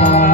Lord.